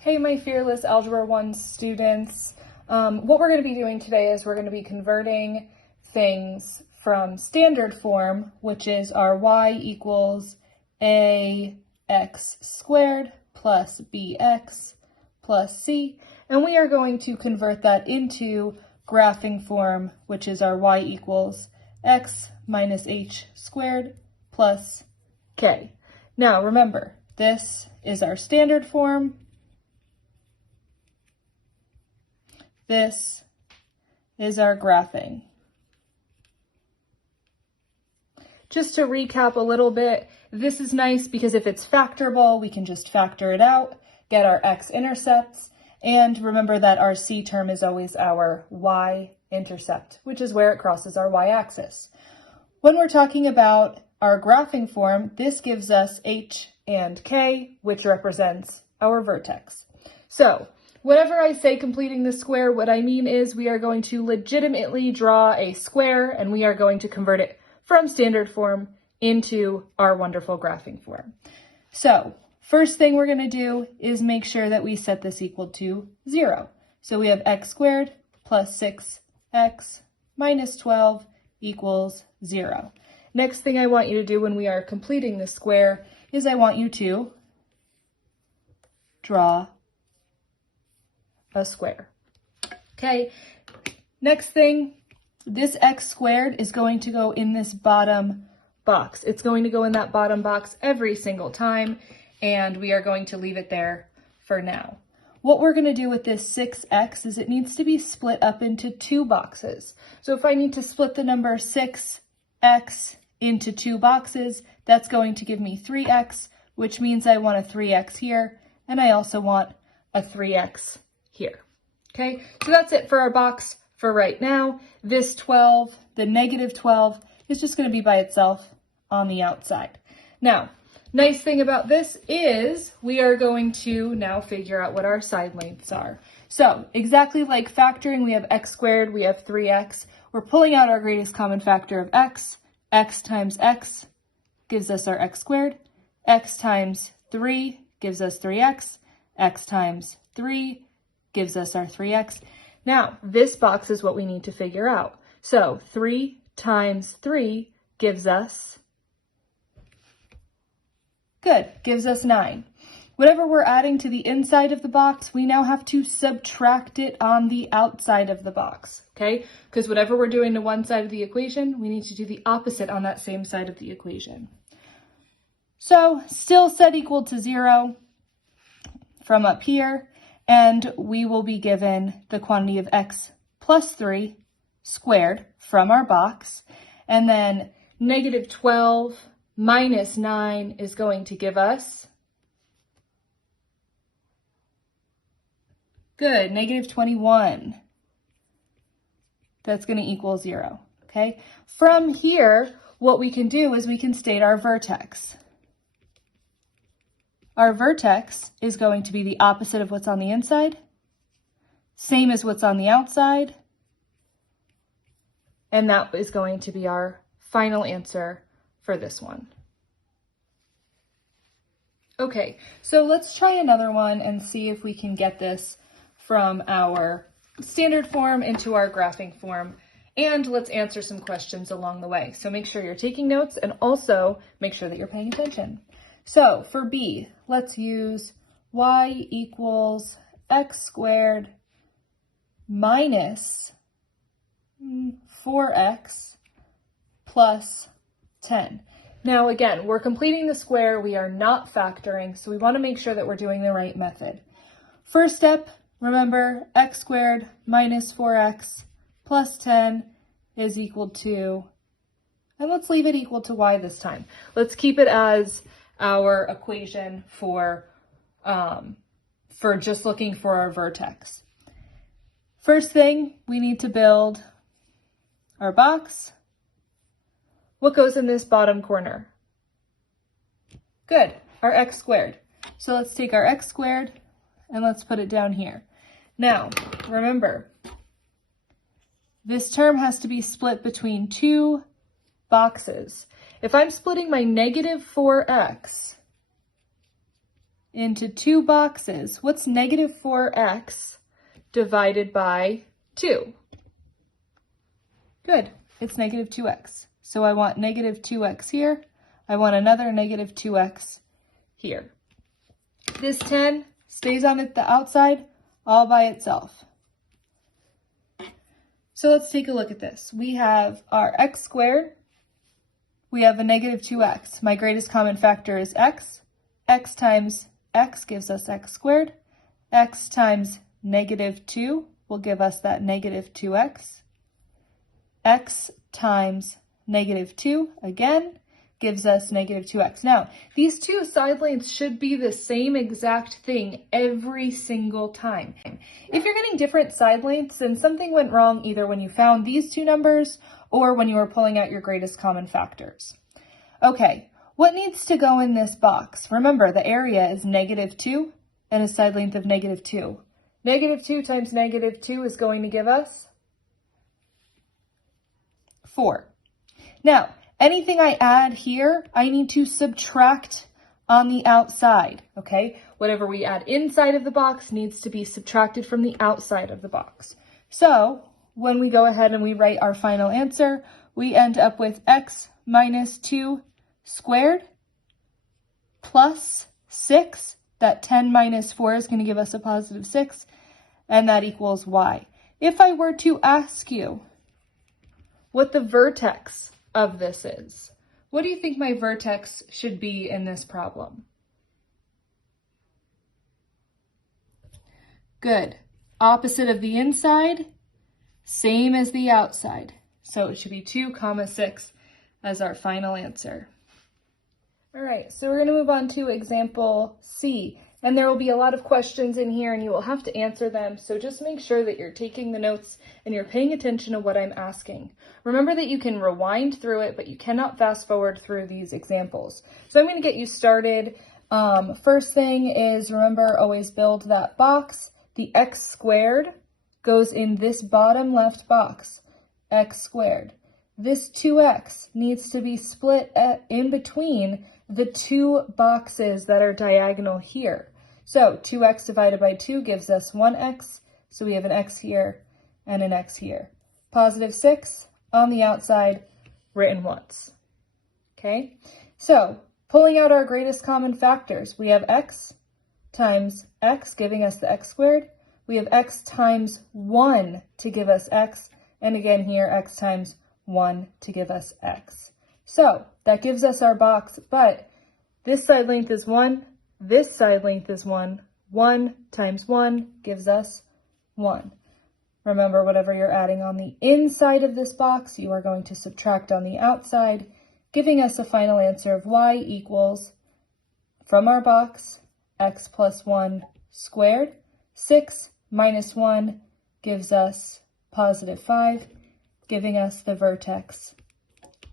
Hey, my fearless Algebra 1 students. What we're going to be doing today is we're going to be converting things from standard form, which is our y equals ax squared plus bx plus c, and we are going to convert that into graphing form, which is our y equals x minus h squared plus k. Now remember, this is our standard form. This is our graphing. Just to recap a little bit, this is nice because if it's factorable, we can just factor it out, get our x-intercepts, and remember that our c term is always our y-intercept, which is where it crosses our y-axis. When we're talking about our graphing form, this gives us h and k, which represents our vertex. So, whenever I say completing the square, what I mean is we are going to legitimately draw a square and we are going to convert it from standard form into our wonderful graphing form. So first thing we're going to do is make sure that we set this equal to 0. So we have x squared plus 6x minus 12 equals 0. Next thing I want you to do when we are completing the square is I want you to draw a square. Okay, next thing, this x squared is going to go in this bottom box. It's going to go in that bottom box every single time, and we are going to leave it there for now. What we're going to do with this 6x is it needs to be split up into two boxes. So if I need to split the number 6x into two boxes, that's going to give me 3x, which means I want a 3x here, and I also want a 3x here. Okay, so that's it for our box for right now. This 12, the negative 12, is just going to be by itself on the outside. Now, nice thing about this is we are going to now figure out what our side lengths are. So exactly like factoring, we have x squared, we have 3x. We're pulling out our greatest common factor of x. X times x gives us our x squared. X times 3 gives us 3x. X times 3 gives us our 3x. Now, this box is what we need to figure out. So 3 times 3 gives us, gives us 9. Whatever we're adding to the inside of the box, we now have to subtract it on the outside of the box, okay? Because whatever we're doing to one side of the equation, we need to do the opposite on that same side of the equation. So still set equal to 0 from up here. And we will be given the quantity of x plus 3 squared from our box. And then negative 12 minus 9 is going to give us, negative 21. That's going to equal 0, okay? From here, what we can do is we can state our vertex. Our vertex is going to be the opposite of what's on the inside, same as what's on the outside, and that is going to be our final answer for this one. Okay, so let's try another one and see if we can get this from our standard form into our graphing form, and let's answer some questions along the way. So make sure you're taking notes and also make sure that you're paying attention. So for B, let's use y equals x squared minus 4x plus 10. Now again, we're completing the square, we are not factoring, so we want to make sure that we're doing the right method. First step, remember, x squared minus 4x plus 10 is equal to, and let's leave it equal to y this time. Let's keep it as our equation for just looking for our vertex. First thing, we need to build our box. What goes in this bottom corner? Our x squared. So let's take our x squared and let's put it down here. Now, remember, this term has to be split between two boxes. If I'm splitting my negative 4x into two boxes. What's negative 4x divided by 2? Good, it's negative 2x. So I want negative 2x here. I want another negative 2x here. This 10 stays on the outside all by itself. So let's take a look at this. We have our x squared. We have a negative 2x. My greatest common factor is x. X times x gives us x squared. X times negative 2 will give us that negative 2x. X times negative 2, again, gives us negative 2x. Now, these two side lengths should be the same exact thing every single time. If you're getting different side lengths, then something went wrong either when you found these two numbers or when you were pulling out your greatest common factors. Okay, what needs to go in this box? Remember, the area is negative 2 and a side length of negative 2. Negative 2 times negative 2 is going to give us 4. Now, anything I add here, I need to subtract on the outside, okay? Whatever we add inside of the box needs to be subtracted from the outside of the box. So, when we go ahead and we write our final answer, we end up with x minus 2 squared plus 6. That 10 minus 4 is going to give us a positive 6, and that equals y. If I were to ask you what the vertex of this is, what do you think my vertex should be in this problem? Good. Opposite of the inside, same as the outside. So it should be 2, 6 as our final answer. All right, so we're going to move on to example C. And there will be a lot of questions in here and you will have to answer them. So just make sure that you're taking the notes and you're paying attention to what I'm asking. Remember that you can rewind through it, but you cannot fast forward through these examples. So I'm going to get you started. First thing is, remember, always build that box. The x squared goes in this bottom left box, x squared. This 2x needs to be split in between the two boxes that are diagonal here. So 2x divided by 2 gives us 1x, so we have an x here and an x here. Positive 6 on the outside, written once. Okay, so pulling out our greatest common factors, we have x times x giving us the x squared. We have x times 1 to give us x, and again here x times 1 to give us x. So that gives us our box, but this side length is 1, this side length is 1. 1 times 1 gives us 1. Remember, whatever you're adding on the inside of this box, you are going to subtract on the outside, giving us a final answer of y equals, from our box, x plus 1 squared. 6 minus 1 gives us positive 5, giving us the vertex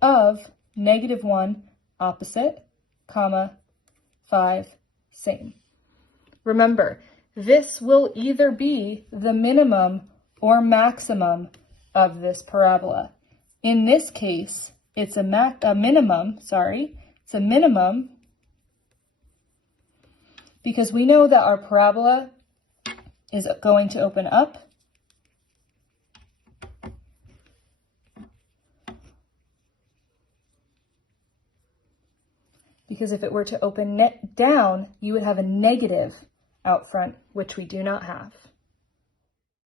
of negative 1, opposite, comma, 5, same. Remember, this will either be the minimum or maximum of this parabola. In this case, it's a minimum because we know that our parabola is going to open up. Because if it were to open down, you would have a negative out front, which we do not have.